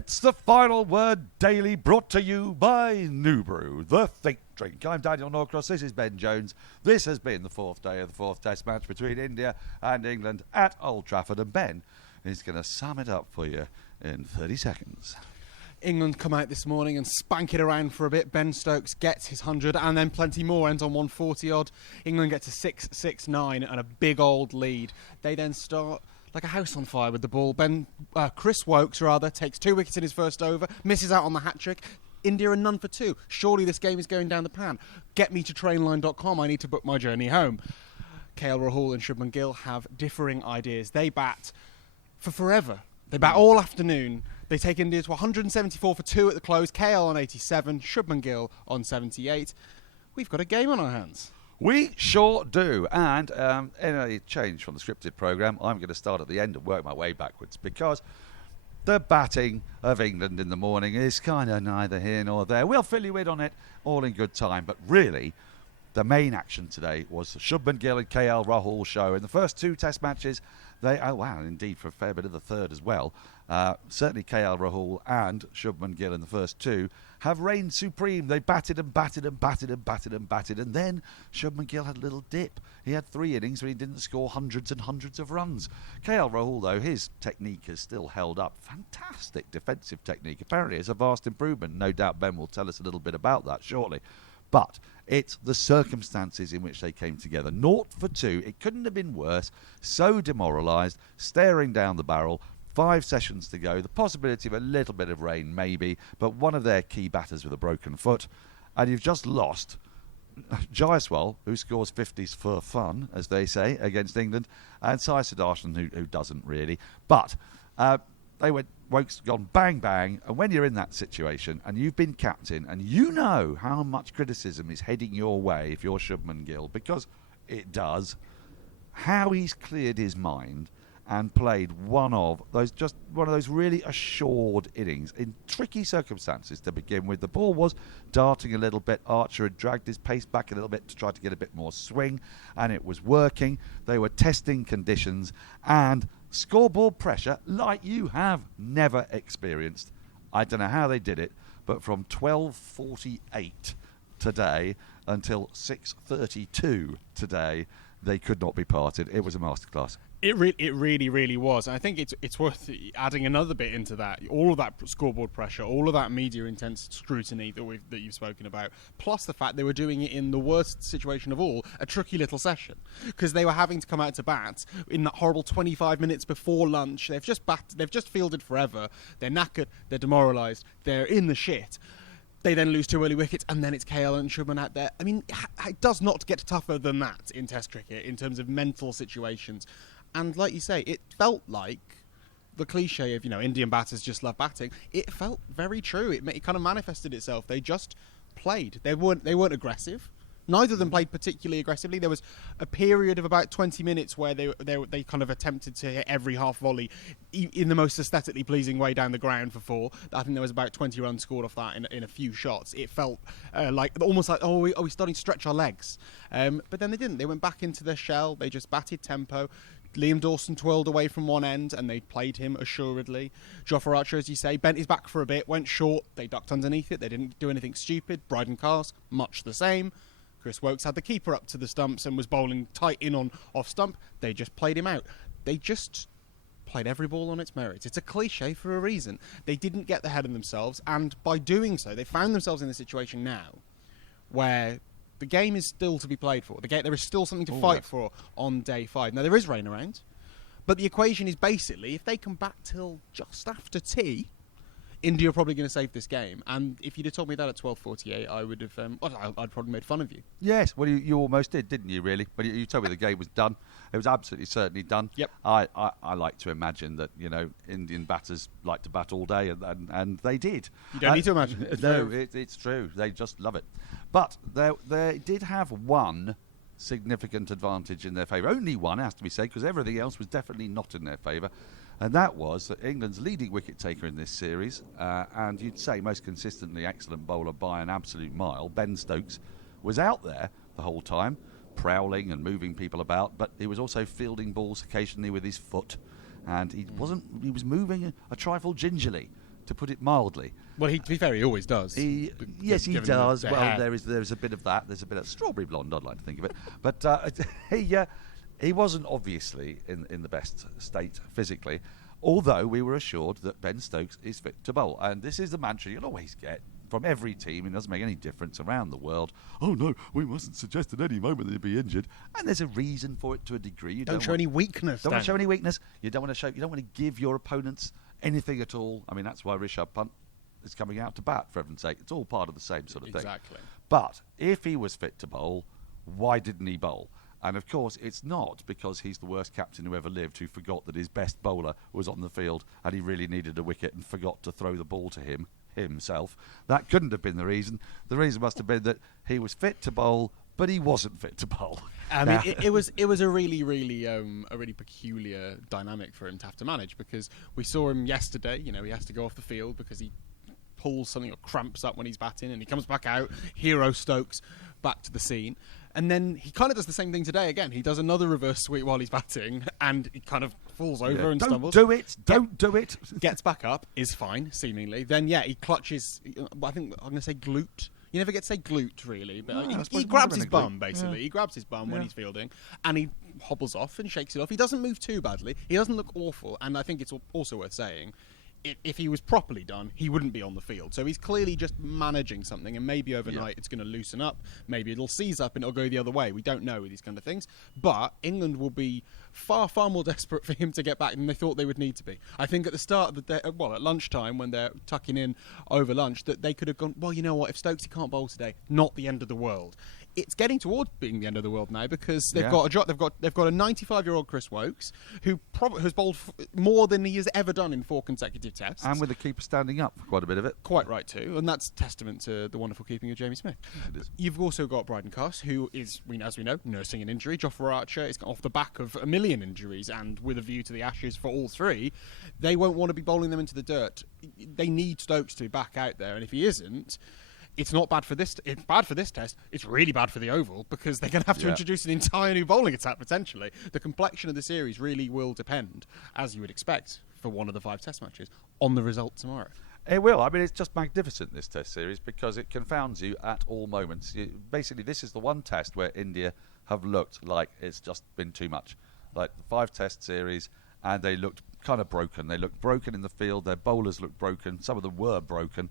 It's the Final Word Daily, brought to you by Noobru, the Think Drink. I'm Daniel Norcross, this is Ben Jones. This has been the fourth day of the fourth test match between India and England at Old Trafford, and Ben is going to sum it up for you in 30 seconds. England come out this morning and spank it around for a bit. Ben Stokes gets his 100 and then plenty more, ends on 140 odd. England gets a 6-6-9 and a big old lead. They then start like a house on fire with the ball. Chris Wokes takes 2 wickets in his first over, misses out on the hat-trick. India are none for 2. Surely this game is going down the pan. Get me to trainline.com, I need to book my journey home. Rahul and Shubman Gill have differing ideas. They bat for forever. They bat all afternoon. They take India to 174 for 2 at the close. KL on 87, Shubman Gill on 78. We've got a game on our hands. We sure do. And in a change from the scripted programme, I'm going to start at the end and work my way backwards, because the batting of England in the morning is kind of neither here nor there. We'll fill you in on it all in good time. But really, the main action today was the Shubman Gill and KL Rahul show. In the first 2 test matches, indeed for a fair bit of the third as well. Certainly KL Rahul and Shubman Gill in the first 2 have reigned supreme. They batted and batted and batted and batted and batted, and then Shubman Gill had a little dip. He had 3 innings where he didn't score hundreds and hundreds of runs. KL Rahul, though, his technique has still held up. Fantastic defensive technique. Apparently it's a vast improvement. No doubt Ben will tell us a little bit about that shortly. But it's the circumstances in which they came together. 0 for 2. It couldn't have been worse. So demoralised, staring down the barrel. 5 sessions to go. The possibility of a little bit of rain, maybe, but one of their key batters with a broken foot. And you've just lost Jaiswal, who scores 50s for fun, as they say, against England, and Sai Sudarshan, who doesn't really. But Wokes gone bang, bang, and when you're in that situation and you've been captain and you know how much criticism is heading your way if you're Shubman Gill, because it does, how he's cleared his mind and played one of those really assured innings in tricky circumstances to begin with. The ball was darting a little bit. Archer had dragged his pace back a little bit to try to get a bit more swing, and it was working. They were testing conditions and scoreboard pressure like you have never experienced. I don't know how they did it, but from 12:48 today until 6:32 today, they could not be parted. It was a masterclass. It really was. And I think it's worth adding another bit into that. All of that scoreboard pressure, all of that media intense scrutiny that you've spoken about, plus the fact they were doing it in the worst situation of all, a tricky little session, because they were having to come out to bat in that horrible 25 minutes before lunch. They've just fielded forever. They're knackered. They're demoralised. They're in the shit. They then lose 2 early wickets, and then it's KL and Shubman out there. I mean, it does not get tougher than that in Test cricket in terms of mental situations. And like you say, it felt like the cliche of, Indian batters just love batting. It felt very true. It kind of manifested itself. They just played. They weren't aggressive. Neither of them played particularly aggressively. There was a period of about 20 minutes where they kind of attempted to hit every half volley in the most aesthetically pleasing way down the ground for 4. I think there was about 20 runs scored off that in a few shots. It felt almost like, are we starting to stretch our legs? But then they didn't. They went back into their shell. They just batted tempo. Liam Dawson twirled away from one end and they played him assuredly. Jofra Archer, as you say, bent his back for a bit, went short. They ducked underneath it. They didn't do anything stupid. Bryden Cars, much the same. Chris Wokes had the keeper up to the stumps and was bowling tight in on off stump. They just played him out. They just played every ball on its merits. It's a cliche for a reason. They didn't get the head of themselves, and by doing so, they found themselves in a situation now where the game is still to be played for. There is still something to fight for on day 5. Now, there is rain around, but the equation is basically, if they come back till just after tea, India are probably going to save this game. And if you'd have told me that at 12:48, I would have. I'd probably made fun of you. Yes, well, you almost did, didn't you? Really, but you told me the game was done. It was absolutely certainly done. Yep. I like to imagine that Indian batters like to bat all day, and they did. You don't need to imagine. It's true. They just love it. But they did have one significant advantage in their favour. Only one, has to be said, because everything else was definitely not in their favour. And that was that England's leading wicket taker in this series, and you'd say most consistently excellent bowler by an absolute mile, Ben Stokes, was out there the whole time, prowling and moving people about, but he was also fielding balls occasionally with his foot, and he was moving a trifle gingerly, to put it mildly. Well, to be fair, he always does. Yes, he does. Well, there's a bit of that. There's a bit of strawberry blonde, I'd like to think of it. But he wasn't obviously in the best state physically, although we were assured that Ben Stokes is fit to bowl. And this is the mantra you'll always get from every team. It doesn't make any difference around the world. Oh, no, we mustn't suggest at any moment that he'd be injured. And there's a reason for it to a degree. You don't show any weakness. Don't want to show any weakness. You don't want to give your opponents anything at all. I mean, that's why Rishabh Pant is coming out to bat, for heaven's sake. It's all part of the same sort of thing. Exactly. But if he was fit to bowl, why didn't he bowl? And of course, it's not because he's the worst captain who ever lived, who forgot that his best bowler was on the field and he really needed a wicket and forgot to throw the ball to himself. That couldn't have been the reason. The reason must have been that he was fit to bowl, but he wasn't fit to bowl. I mean, it was a really peculiar dynamic for him to have to manage, because we saw him yesterday. You know, he has to go off the field because he pulls something or cramps up when he's batting, and he comes back out. Hero Stokes back to the scene. And then he kind of does the same thing today again. He does another reverse sweep while he's batting, and he kind of falls over and stumbles. Don't do it. Gets back up, is fine, seemingly. Then, he clutches, I think I'm going to say glute. You never get to say glute, really. But he grabs his bum, basically. Yeah. He grabs his bum when he's fielding, and he hobbles off and shakes it off. He doesn't move too badly. He doesn't look awful. And I think it's also worth saying, if he was properly done, he wouldn't be on the field. So he's clearly just managing something, and maybe overnight it's going to loosen up. Maybe it'll seize up and it'll go the other way. We don't know with these kind of things. But England will be far, far more desperate for him to get back than they thought they would need to be. I think at the start of the day, at lunchtime, when they're tucking in over lunch, that they could have gone, well, you know what, if Stokes can't bowl today, not the end of the world. It's getting towards being the end of the world now, because they've got a they've got a 95-year-old Chris Wokes who has bowled more than he has ever done in 4 consecutive tests, and with the keeper standing up for quite a bit of it. Quite right too, and that's testament to the wonderful keeping of Jamie Smith. It is. You've also got Bryden Cuss, who is, as we know, nursing an injury. Jofra Archer is off the back of a million injuries, and with a view to the Ashes for all 3, they won't want to be bowling them into the dirt. They need Stokes to be back out there, and if he isn't, it's not bad for this. It's bad for this test. It's really bad for the Oval, because they're going to have to introduce an entire new bowling attack potentially. The complexion of the series really will depend, as you would expect for one of the 5 test matches, on the result tomorrow. It will. I mean, it's just magnificent, this test series, because it confounds you at all moments. Basically, this is the one test where India have looked like it's just been too much. Like the 5 test series, and they looked kind of broken. They looked broken in the field. Their bowlers looked broken. Some of them were broken.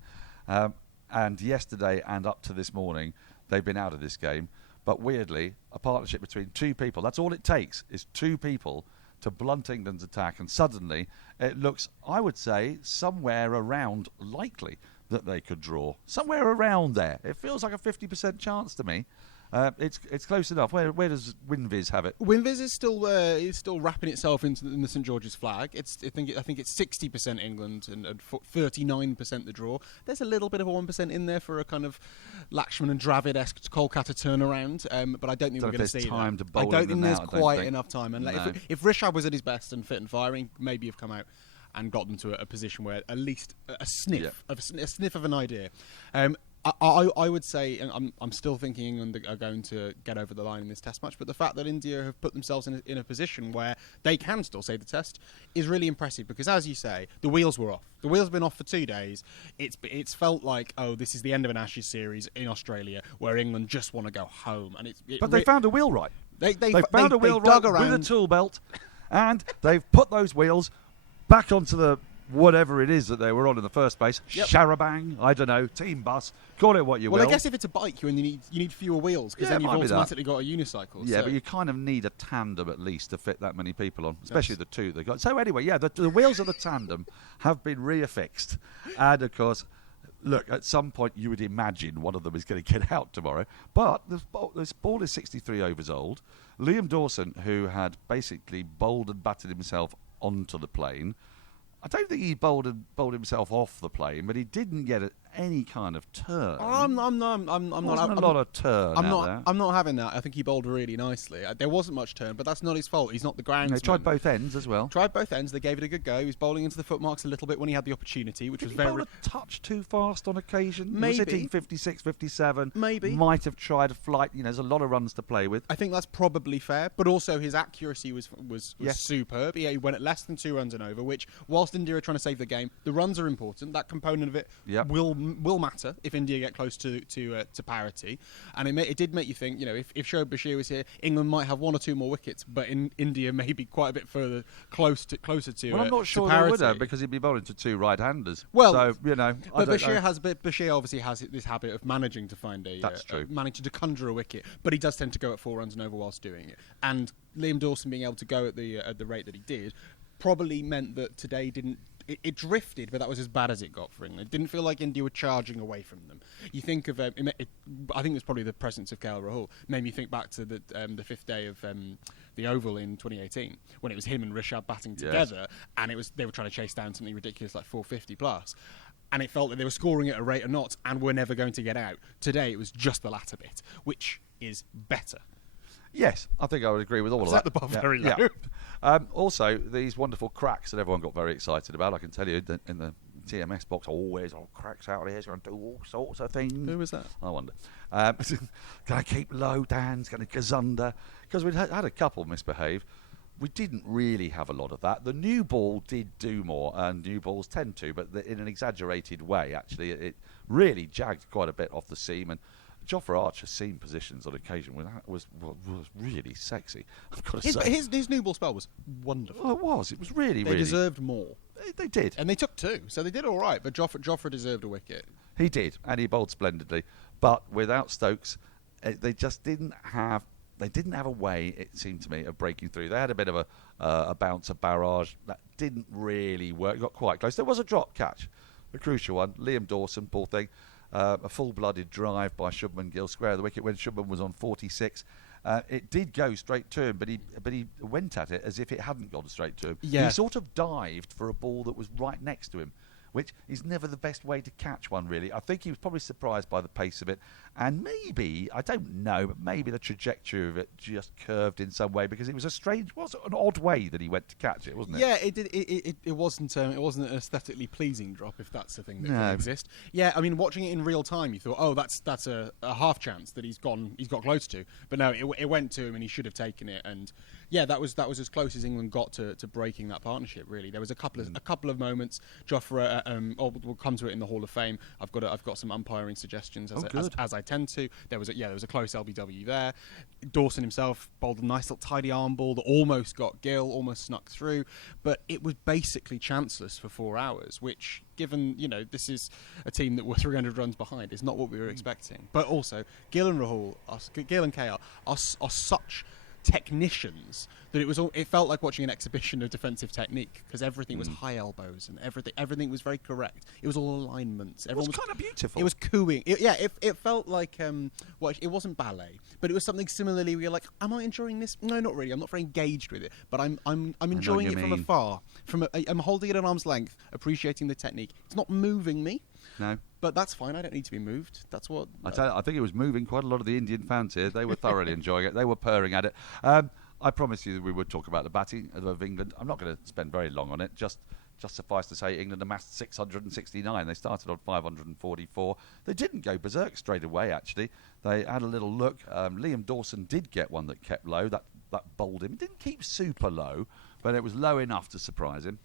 And yesterday and up to this morning, they've been out of this game. But weirdly, a partnership between 2 people, that's all it takes, is 2 people to blunt England's attack. And suddenly, it looks, I would say, somewhere around likely that they could draw. Somewhere around there. It feels like a 50% chance to me. It's close enough. Where does WinViz have it? WinViz is still wrapping itself in the St George's flag. I think it's 60% England and 39% the draw. There's a little bit of a 1% in there for a kind of Lakshman and Dravid-esque Kolkata turnaround, but I don't think we're going to see that. I don't think there's quite enough time. And no. if Rishabh was at his best and fit and firing, maybe have come out and got them to a position where at least a sniff of an idea. I would say, and I'm still thinking England are going to get over the line in this test match, but the fact that India have put themselves in a position where they can still save the test is really impressive, because, as you say, the wheels were off. The wheels have been off for 2 days. It's felt like, this is the end of an Ashes series in Australia where England just want to go home. But they found a wheel right. They found a wheel right with a tool belt, and they've put those wheels back onto the whatever it is that they were on in the first place. Charabang, I don't know, team bus, call it what you will. Well, I guess if it's a bike, you need fewer wheels, because then you've automatically got a unicycle. Yeah, but you kind of need a tandem at least to fit that many people on, especially the 2 they got. So anyway, the wheels of the tandem have been reaffixed, and of course, look, at some point you would imagine one of them is going to get out tomorrow. But this ball is 63 overs old. Liam Dawson, who had basically bowled and batted himself onto the plane, I don't think he bowled himself off the plane, but he didn't get any kind of turn. I'm not. Wasn't a lot of turn. I'm not having that. I think he bowled really nicely. There wasn't much turn, but that's not his fault. He's not the groundsman. He tried both ends as well. Tried both ends. They gave it a good go. He was bowling into the footmarks a little bit when he had the opportunity, which was very. Bowl a touch too fast on occasion. Maybe. He was hitting 56, 57. Maybe. Might have tried a flight. There's a lot of runs to play with. I think that's probably fair, but also his accuracy was superb. He went at less than 2 runs and over, which, whilst India are trying to save the game, the runs are important. That component of it will matter if India get close to parity. And it did make you think, if Shoaib Bashir was here, England might have 1 or 2 more wickets, but in India maybe quite a bit closer to. Well, I'm not sure they would have, because he'd be bowling to 2 right-handers. Well, so but Bashir obviously has this habit of managing to find that's true. Managing to conjure a wicket, but he does tend to go at 4 runs and over whilst doing it. And Liam Dawson being able to go at the rate that he did probably meant that today it drifted, but that was as bad as it got for England. It didn't feel like India were charging away from them. You think of, I think it was probably the presence of KL Rahul made me think back to the 5th day of the Oval in 2018 when it was him and Rishabh batting together, and they were trying to chase down something ridiculous like 450 plus. And it felt that they were scoring at a rate of knots and were never going to get out. Today, it was just the latter bit, which is better. Yes, I think I would agree with all of that. Set the bar very low. Yeah. Also, these wonderful cracks that everyone got very excited about. I can tell you that in the TMS box, always cracks out here. He's going to do all sorts of things. Who was that? I wonder. Going to keep low, Dan's going to gazunda. Because we'd had a couple misbehave. We didn't really have a lot of that. The new ball did do more, and new balls tend to, but in an exaggerated way, actually. It really jagged quite a bit off the seam, and Jofra Archer's seam positions on occasion was really sexy, I've got to say. His new ball spell was wonderful. Oh, it was. It was really, They deserved more. They did. And they took 2, so they did all right, but Jofra deserved a wicket. He did, and he bowled splendidly. But without Stokes, they just didn't have... They didn't have a way, it seemed to me, of breaking through. They had a bit of a bounce, a barrage. That didn't really work. Got quite close. There was a drop catch, the crucial one. Liam Dawson, poor thing. A full-blooded drive by Shubman Gill, square of the wicket when Shubman was on 46. It did go straight to him, but he went at it as if it hadn't gone straight to him. Yeah. He sort of dived for a ball that was right next to him, which is never the best way to catch one, really. I think he was probably surprised by the pace of it, and maybe, I don't know, but maybe the trajectory of it just curved in some way, because it was an odd way that he went to catch it, wasn't it? Yeah, it did. It wasn't an aesthetically pleasing drop, if that's the thing that can exist. Yeah, I mean, watching it in real time, you thought, oh, that's a half chance that he's got close to, but no, it went to him, and he should have taken it, and yeah, that was as close as England got to breaking that partnership. Really, there was a couple of moments. Jofra, we'll come to it in the Hall of Fame. I've got some umpiring suggestions as I tend to. There was a close LBW there. Dawson himself bowled a nice little tidy arm ball that almost got Gill, almost snuck through, but it was basically chanceless for 4 hours, which, given this is a team that were 300 runs behind, is not what we were expecting. But also, Gill and KL are such technicians that it felt like watching an exhibition of defensive technique, because everything was high elbows and everything was very correct. It was all alignments. It was kind of beautiful. It was cooing. It felt like it wasn't ballet, but it was something similarly where you're like, am I enjoying this? No, not really. I'm not very engaged with it, but I'm enjoying it from afar. I'm holding it at arm's length, appreciating the technique. It's not moving me. No. But that's fine. I don't need to be moved. That's what... I think it was moving quite a lot of the Indian fans here. They were thoroughly enjoying it. They were purring at it. I promised you that we would talk about the batting of England. I'm not going to spend very long on it. Just suffice to say, England amassed 669. They started on 544. They didn't go berserk straight away, actually. They had a little look. Liam Dawson did get one that kept low. That bowled him. It didn't keep super low, but it was low enough to surprise him.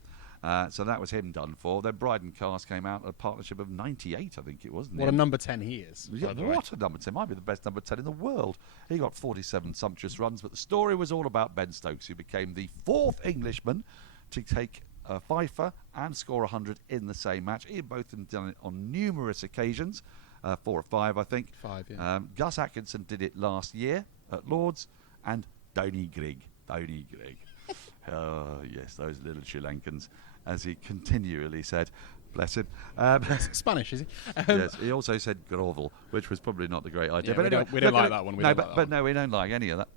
So that was him done for. Then Bryden Cast came out at a partnership of 98, I think it was. What a number 10 he is. Yeah, what a number 10. Might be the best number 10 in the world. He got 47 sumptuous runs, but the story was all about Ben Stokes, who became the 4th Englishman to take a fifer and score 100 in the same match. He and both of them done it on numerous occasions, 4 or 5, I think. 5, yeah. Gus Atkinson did it last year at Lord's, and Tony Grigg. Oh, yes, those little Sri Lankans, as he continually said. Bless him. Spanish, is he? Yes, he also said grovel, which was probably not the great idea. Yeah, but anyway, we don't like that one. No, we don't like any of that.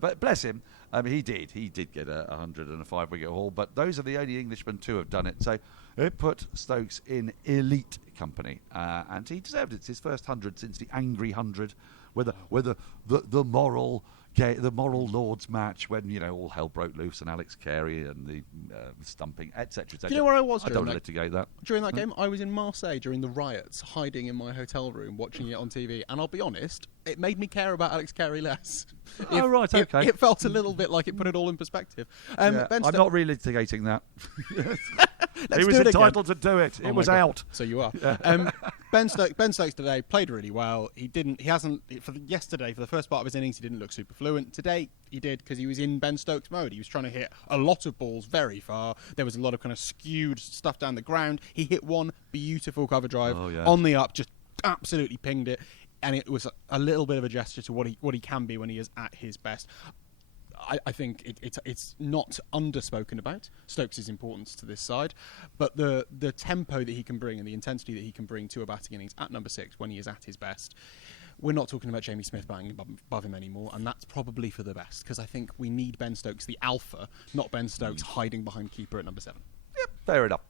But bless him. He did get a 100 and a 5-wicket haul. But those are the only Englishmen to have done it. So It put Stokes in elite company, and he deserved it. It's his first 100 since the Angry 100, with the moral Lords match when all hell broke loose and Alex Carey and the stumping, etc. Do you know where I was? I don't want to litigate that. During that game, I was in Marseille during the riots, hiding in my hotel room, watching it on TV. And I'll be honest, it made me care about Alex Carey less. Right, okay. It felt a little bit like it put it all in perspective. I'm not relitigating that. He was entitled to do it. It was out. So you are. Ben Stokes today played really well. Yesterday, for the first part of his innings, he didn't look super fluent. Today, he did because he was in Ben Stokes mode. He was trying to hit a lot of balls very far. There was a lot of kind of skewed stuff down the ground. He hit one beautiful cover drive on the up, just absolutely pinged it. And it was a little bit of a gesture to what he can be when he is at his best. I think it's not underspoken about Stokes' importance to this side, but the tempo that he can bring and the intensity that he can bring to a batting innings at number 6 when he is at his best. We're not talking about Jamie Smith batting above him anymore, and that's probably for the best, because I think we need Ben Stokes, the alpha, not Ben Stokes hiding behind keeper at number 7. Yep, fair enough.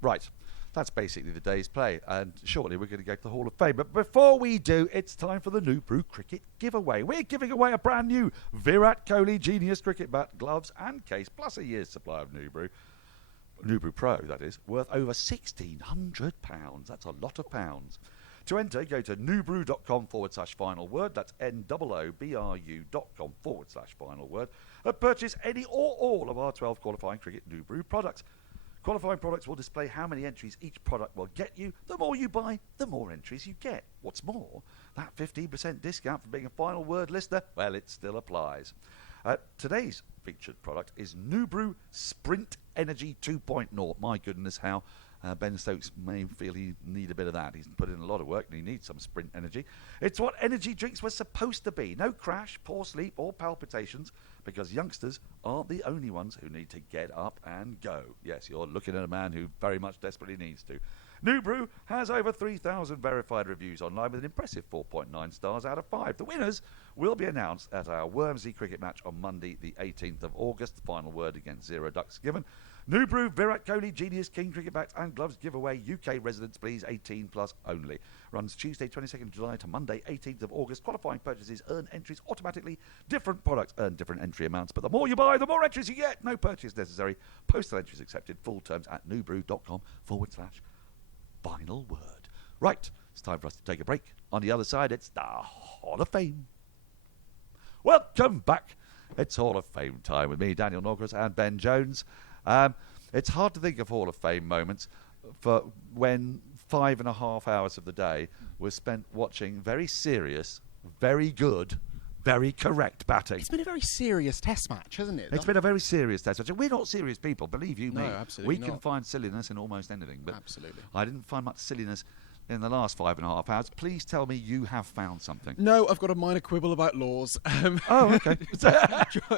Right. That's basically the day's play, and shortly we're going to go to the Hall of Fame. But before we do, it's time for the Noobru Cricket giveaway. We're giving away a brand new Virat Kohli Genius Cricket Bat, gloves and case, plus a year's supply of Noobru Pro, that is, worth over £1,600. That's a lot of pounds. To enter, go to noobru.com/final word. That's NOOBRU.com/final word. And purchase any or all of our 12 qualifying cricket Noobru products. Qualifying products will display how many entries each product will get you. The more you buy, the more entries you get. What's more, that 15% discount for being a final word listener, well, it still applies. Today's featured product is Noobru Sprint Energy 2.0. My goodness, how Ben Stokes may feel he need a bit of that. He's put in a lot of work and he needs some sprint energy. It's what energy drinks were supposed to be. No crash, poor sleep or palpitations, because youngsters aren't the only ones who need to get up and go. Yes, you're looking at a man who very much desperately needs to. Noobru has over 3,000 verified reviews online with an impressive 4.9 stars out of 5. The winners will be announced at our Wormsley cricket match on Monday the 18th of August. The final word against 0 ducks given. Noobru Virat Kohli Genius King Cricket Bats and Gloves giveaway. UK residents, please, 18 plus only. Runs Tuesday 22nd of July to Monday 18th of August. Qualifying purchases earn entries automatically. Different products earn different entry amounts, but the more you buy, the more entries you get. No purchase necessary. Postal entries accepted. Full terms at noobru.com/final word. Right, it's time for us to take a break. On the other side, it's the Hall of Fame. Welcome back. It's Hall of Fame time with me, Daniel Norcross and Ben Jones. It's hard to think of Hall of Fame moments for when 5.5 hours of the day was spent watching very serious, very good, very correct batting. It's been a very serious test match, hasn't it? It's been a very serious test match. We're not serious people, believe you me. No, absolutely We can find silliness in almost anything. But absolutely. I didn't find much silliness in the last 5.5 hours. Please tell me you have found something. No, I've got a minor quibble about laws. Oh, okay.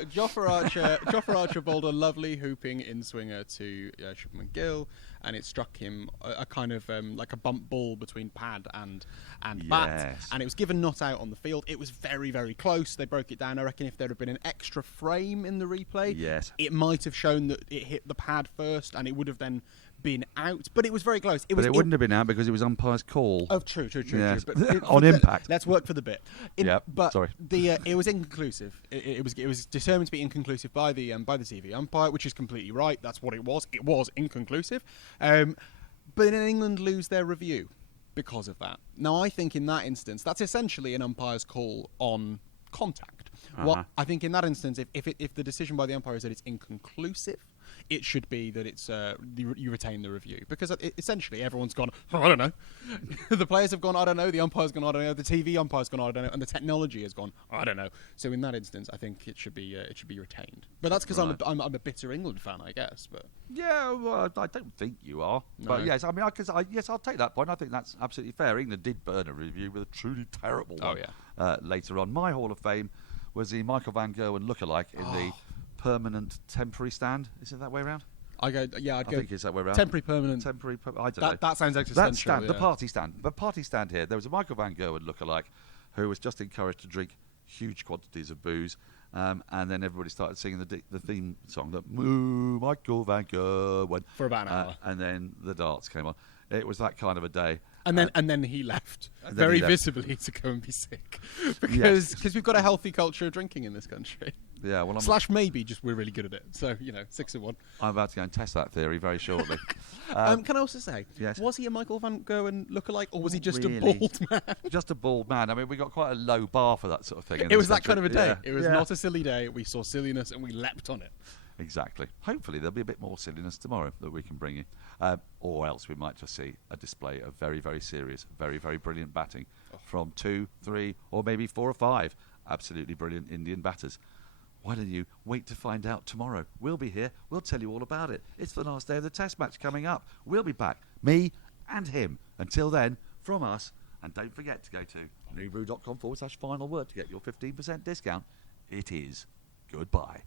Jofra Archer bowled a lovely hooping in-swinger to Shubman Gill, and it struck him a kind of like a bump ball between pad and bat, and it was given not out on the field. It was very, very close. They broke it down. I reckon if there had been an extra frame in the replay, it might have shown that it hit the pad first, and it would have then been out, but it was very close. It wouldn't have been out because it was umpire's call. Oh, true. Yes. But on impact. Let's work for the bit. Sorry. It was inconclusive. It was determined to be inconclusive by the TV umpire, which is completely right. That's what it was. It was inconclusive. But in England lose their review because of that. Now, I think in that instance, that's essentially an umpire's call on contact. What I think in that instance, if the decision by the umpire is that it's inconclusive, it should be that it's you retain the review, because essentially everyone's gone, I don't know. The players have gone, I don't know. The umpire's gone, I don't know. The TV umpire's gone, I don't know. And the technology has gone, I don't know. So in that instance, I think it should be retained. But that's because I'm a bitter England fan, I guess. But yeah, well, I don't think you are. No. But yes, I mean, yes, I'll take that point. I think that's absolutely fair. England did burn a review with a truly terrible one. Later on, my Hall of Fame was the Michael Van Gerwen lookalike in the permanent temporary stand. Is it that way around? I'd go. I think it's that way around. Temporary, permanent. Temporary. I don't know. That sounds existential. That stand, the party stand. The party stand here. There was a Michael Van Gerwen lookalike who was just encouraged to drink huge quantities of booze And then everybody started singing the theme song that Moo Michael Van Gerwen For about an hour. and then the darts came on. It was that kind of a day. And then he left very visibly to go and be sick because we've got a healthy culture of drinking in this country. Yeah, well, / maybe just we're really good at it. So 6 of 1. I'm about to go and test that theory very shortly. Can I also say, yes. Was he a Michael Van Gerwen lookalike, or was he just Really? a bald man? Just a bald man. I mean, we got quite a low bar for that sort of thing. It was that kind of a day. Yeah. It was not a silly day. We saw silliness and we leapt on it. Exactly. Hopefully there'll be a bit more silliness tomorrow that we can bring in. Or else we might just see a display of very, very serious, very, very brilliant batting from 2, 3, or maybe 4 or 5 absolutely brilliant Indian batters. Why don't you wait to find out tomorrow? We'll be here. We'll tell you all about it. It's the last day of the Test match coming up. We'll be back, me and him. Until then, from us, and don't forget to go to noobru.com/final word to get your 15% discount. It is goodbye.